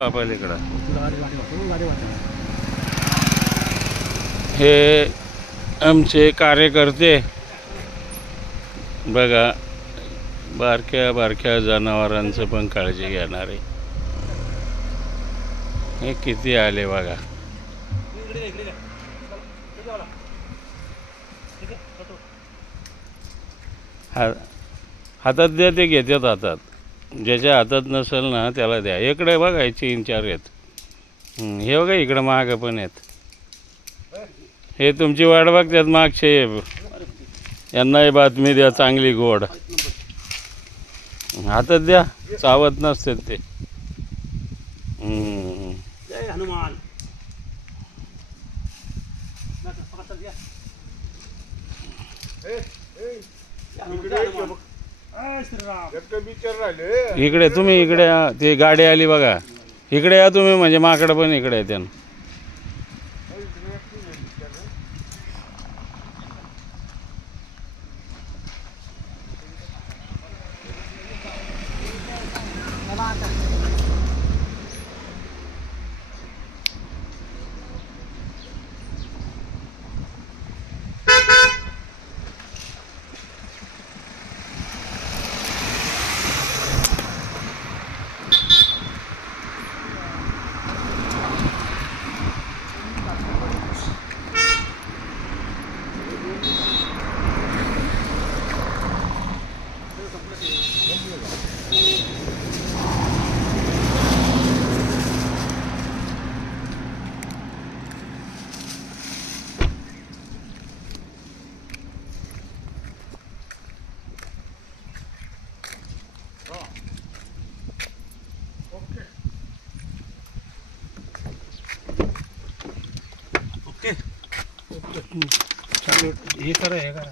पलीकडं हे आमचे कार्यकर्ते बघा, बारक्या बारक्या जनावरांचं पण काळजी घेणारे हे किती आले बघा. हातात द्या, ते घेतात हातात. ज्याच्या हातात नसेल ना त्याला द्या. इकडे बघा, 3-4 आहेत. हे बघा, इकडं मागं पण आहेत. हे तुमची वाट बघतात मागचे. यांनाही बातमी द्या चांगली गोड. हातात द्या, चावत नसतात ते. हनुमान इकडे तुम्ही इकडे या. ती गाडी आली बघा, इकडे या तुम्ही. म्हणजे माकडं पण इकडे येते. ओके. हे करा.